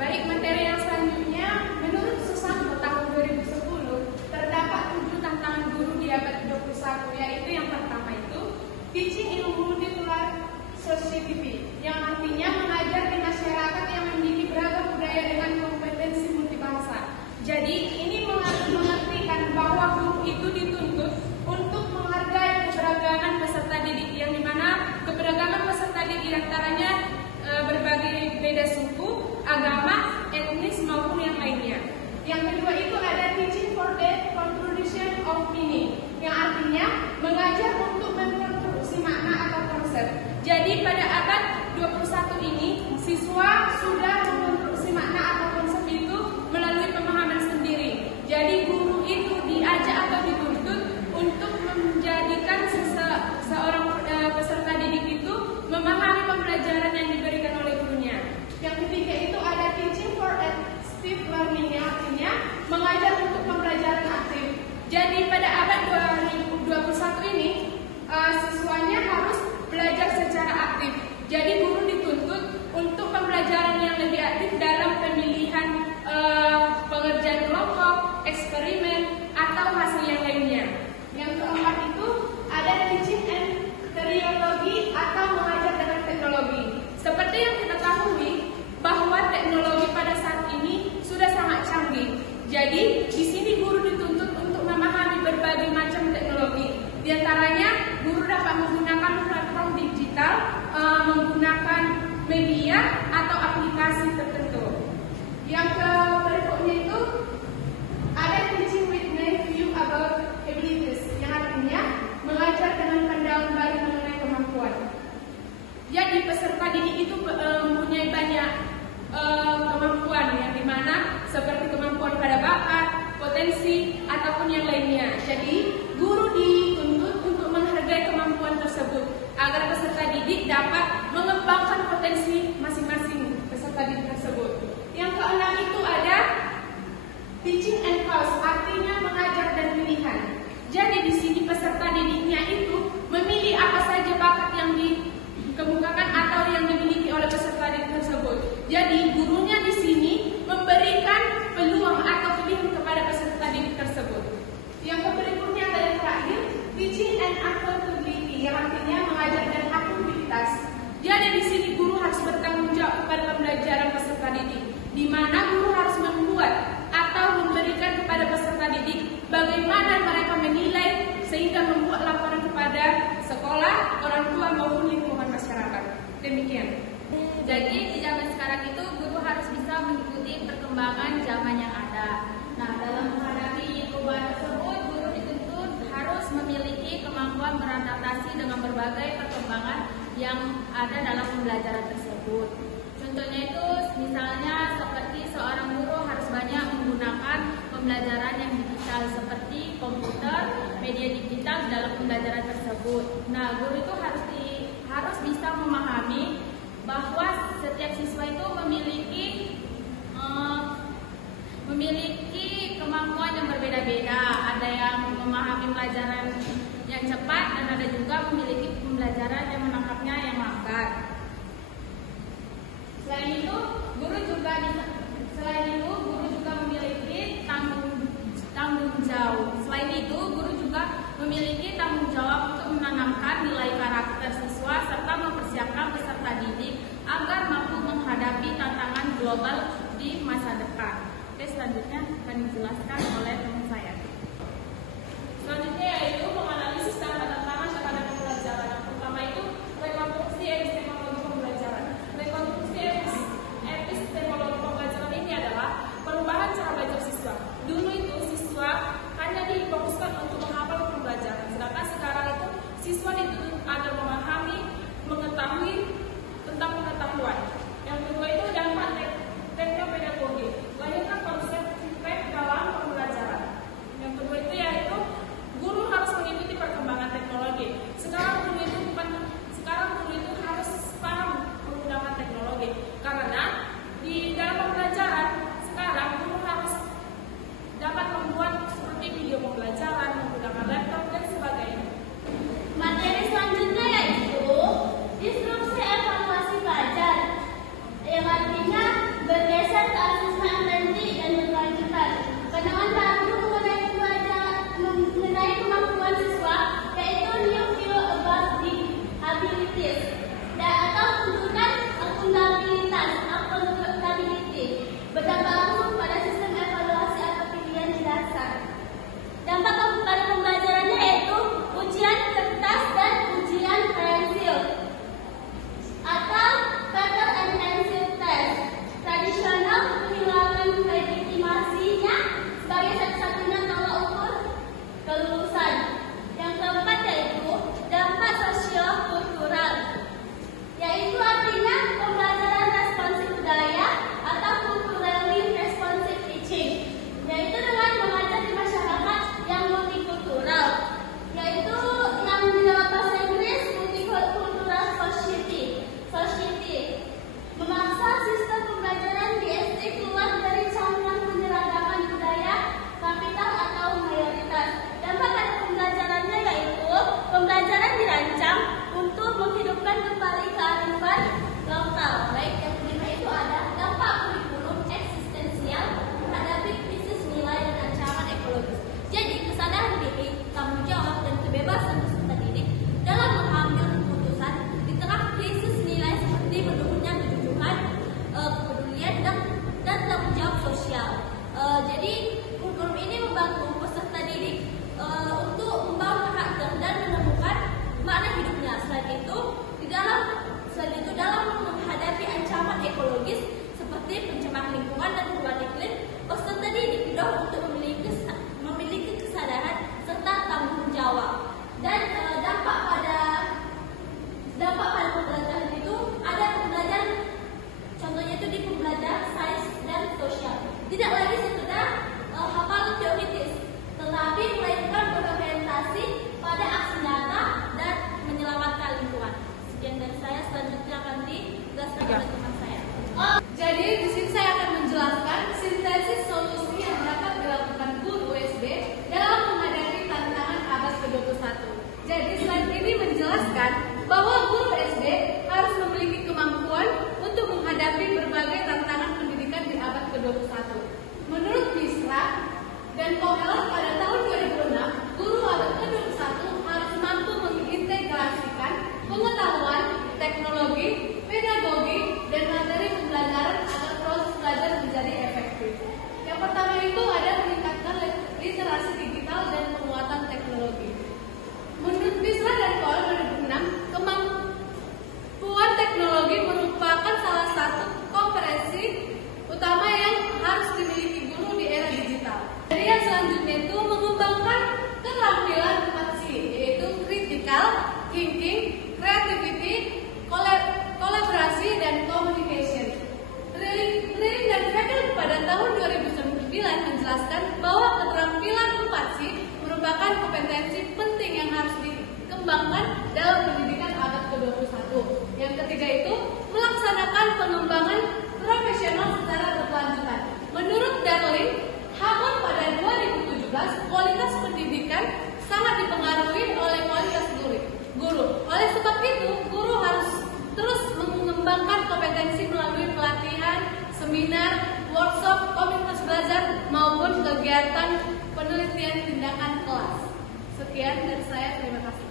Baik, materi yang selanjutnya, menurut Susanto tahun 2010 terdapat 7 tantangan guru di abad 21, yaitu yang pertama itu teaching in multicultural society, yang artinya mengajar di masyarakat yang memiliki beragam budaya dengan kompetensi multibahasa. Jadi ini mengartikan bahwa guru itu dituntut untuk menghargai keberagaman peserta didik, yang dimana keberagaman peserta didik antaranya berbagai beda suku, agama, etnis maupun yang lainnya. Yang kedua itu ada teaching for the contribution of meaning, yang artinya mengajar untuk memproduksi makna atau konsep. Jadi pada abad 21 ini siswa sudah memproduksi makna atau konsep itu melalui pemahaman sendiri. Jadi guru itu diajak atau dituntut untuk menjadikan seorang peserta didik itu memahami pembelajaran yang diberikan oleh gurunya. Yang ketiga itu ada teaching for active learning, yang artinya mengajar untuk pembelajaran aktif. Jadi pada abad 2021 ini siswanya harus belajar secara aktif. Jadi guru dituntut untuk pembelajaran yang lebih aktif dalam pemilihan pengerjaan kelompok, eksperimen, atau hasil yang lainnya. Yang keempat itu ada teaching and technology atau mengajar dengan teknologi. Seperti yang kita ketahui bahwa teknologi pada saat ini sudah sangat canggih. Jadi di sini guru dituntut untuk memahami berbagai macam teknologi. Di antaranya guru dapat menggunakan platform digital, menggunakan media atau aplikasi tertentu. Yang berikutnya itu ada teaching with new view about abilities, yang artinya mengajar dengan pandangan baru mengenai kemampuan. Jadi peserta didik itu mempunyai banyak kemampuan, yang dimana seperti kemampuan pada bakat, potensi, ataupun yang lainnya. Jadi guru dituntut untuk menghargai kemampuan tersebut agar peserta didik dapat mengembangkan potensi masing-masing peserta didik tersebut. Yang keenam itu ada teaching and cause, artinya mengajar dan pilihan. Jadi di sini peserta didiknya itu memilih apa saja bakat yang dikemukakan atau yang dimiliki oleh peserta didik tersebut. Jadi gurunya di sini memberikan peluang atau pilihan kepada peserta didik tersebut. Yang berikutnya adalah terakhir teaching and accountability, yang artinya mengajar dan akuntabilitas. Jadi di sini guru harus bertanggung jawab kepada pembelajaran peserta didik, di mana guru harus membuat atau memberikan kepada peserta didik bagaimana mereka menilai sehingga membuat laporan kepada sekolah, orang tua maupun lingkungan masyarakat. Demikian. Jadi di zaman sekarang itu guru harus bisa mengikuti perkembangan zaman yang ada. Nah, dalam menghadapi perubahan tersebut, guru dituntut harus memiliki kemampuan beradaptasi dengan berbagai perkembangan yang ada dalam pembelajaran tersebut. Contohnya itu misalnya seperti seorang guru harus banyak menggunakan pembelajaran yang digital seperti komputer, media digital dalam pembelajaran tersebut. Nah, guru itu harus bisa memahami bahwa setiap siswa itu memiliki kemampuan yang berbeda-beda. Ada yang memahami pelajaran yang cepat dan ada juga memiliki pembelajaran yang menangkapnya yang lambat. Selain itu, guru juga memiliki tanggung jawab. Selain itu, guru juga memiliki tanggung jawab untuk menanamkan nilai karakter siswa serta mempersiapkan peserta didik agar mampu menghadapi tantangan global di masa depan. Oke, selanjutnya akan dijelaskan oleh teman saya. Selanjutnya yaitu menganalisis tantangan terhadap pembelajaran. Yang pertama itu rekonstruksi epistemologi pembelajaran. Rekonstruksi epistemologi pembelajaran ini adalah perubahan cara belajar siswa. Dulu itu siswa hanya difokuskan untuk menghafal pembelajaran, sedangkan sekarang itu siswa dituntut agar memahami, mengetahui tentang pengetahuan. Yang kedua itu dampak teknopedagogi, lahirkan konsep feedback dalam pembelajaran. Yang kedua itu yaitu guru harus mengikuti sosial. Jadi kurikulum ini membantu peserta didik untuk membangun karakter dan menemukan makna hidupnya. Selain itu dalam menghadapi ancaman ekologis seperti pencemaran lingkungan dan perubahan iklim, peserta didik didorong untuk memiliki kesadaran serta tanggung jawab. Dan dampak pada pembelajaran itu ada pembelajaran, contohnya itu di pembelajaran sains dan sosial. Tidak lagi sekedar hafalan teoritis, tetapi melainkan berorientasi pada aksi nyata dan menyelamatkan lingkungan. Sekian dari saya, selanjutnya akan dijelaskan oleh teman saya. Jadi di sini saya akan menjelaskan sintesis solusi yang dapat dilakukan guru SD dalam menghadapi tantangan abad ke-21. Jadi slide ini menjelaskan bahwa guru SD harus memiliki kemampuan untuk menghadapi berbagai tantangan pendidikan di abad ke-21. Menurut Misra dan Kohelet pada tahun 2006, guru abad ke-21 harus mampu mengintegrasikan pengetahuan, teknologi, pedagogi, dan materi pembelajaran agar proses belajar menjadi efektif. Yang pertama itu ada meningkatkan literasi digital dan penguatan teknologi. Menurut Misra dan Kohelet 2006, kemampuan teknologi merupakan salah satu kompetensi utama yang harus dimiliki guru di era digital. Jadi yang selanjutnya itu mengembangkan keterampilan 4C, yaitu critical thinking, creativity, kolaborasi, dan communication. Trilling dan Fekl pada tahun 2009 menjelaskan bahwa keterampilan 4C merupakan kompetensi penting yang harus dikembangkan dalam pendidikan abad ke-21. Yang ketiga itu melaksanakan pengembangan profesional secara berkelanjutan. Menurut Darling, Hammond pada 2017, kualitas pendidikan sangat dipengaruhi oleh kualitas guru. Oleh sebab itu, guru harus terus mengembangkan kompetensi melalui pelatihan, seminar, workshop, komunitas belajar, maupun kegiatan penelitian tindakan kelas. Sekian dari saya, terima kasih.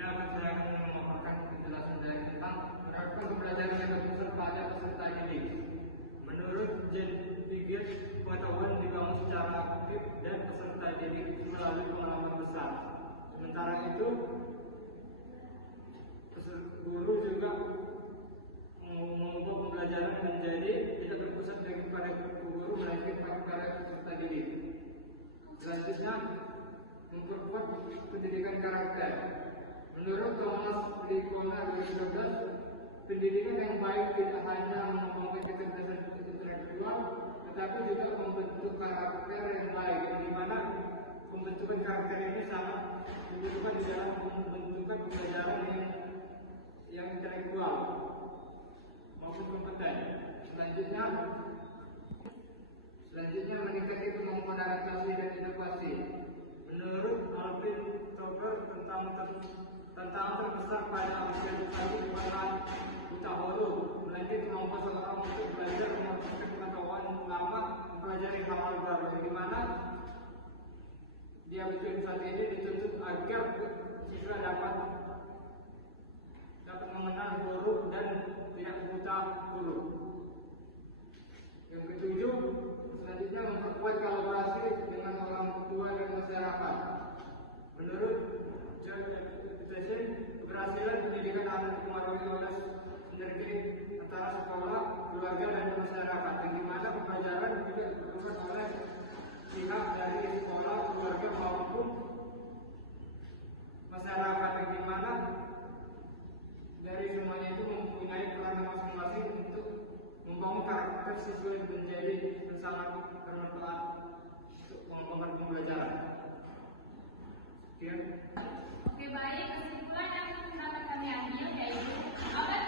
Saya akan memaparkan penjelasan dari tentang menerapkan pembelajaran yang berpusat pada peserta didik. Menurut Jen Figir, pengetahuan dibangun secara aktif dan peserta didik melalui pengalaman besar. Sementara itu, guru juga mengubah pembelajaran menjadi tidak berpusat lagi pada guru melainkan pada peserta didik. Selanjutnya, memperkuat pendidikan karakter. Menurut Thomas Licona 2012, pendidikan yang baik tidak hanya mengembangkan kecerdasan intelektual, tetapi juga membentuk karakter yang baik, di mana pembentukan karakter ini sangat dibutuhkan di dalam pembentukan pembelajaran yang intelektual maupun kompeten. Selanjutnya meningkatkan kemampuan adaptasi dan inovasi. Menurut Alvin Toker, tantangan terbesar pada adaptasi bukanlah buta huruf, melainkan kemampuan seseorang untuk belajar menerapkan pengetahuan lama, mempelajari hal-hal baru, di mana dia betul saat ini dituntut agar siswa dapat mengenal huruf dan tidak buta huruf. Yang ketujuh, selanjutnya memperkuat kolaborasi dengan orang tua dan masyarakat. Menurut Jason, keberhasilan pendidikan anak dipengaruhi oleh sinergi antara sekolah, keluarga, dan masyarakat. Di mana pembelajaran juga dilakukan oleh pihak dari sekolah, keluarga maupun masyarakat. Di mana dari semuanya itu mempunyai peran masing-masing untuk membangun karakter siswa yang menjadi sangat bermanfaat untuk pengembangan pembelajaran. Sekian. Oke, baik. Kesimpulan yang dapat kami ambil yaitu abad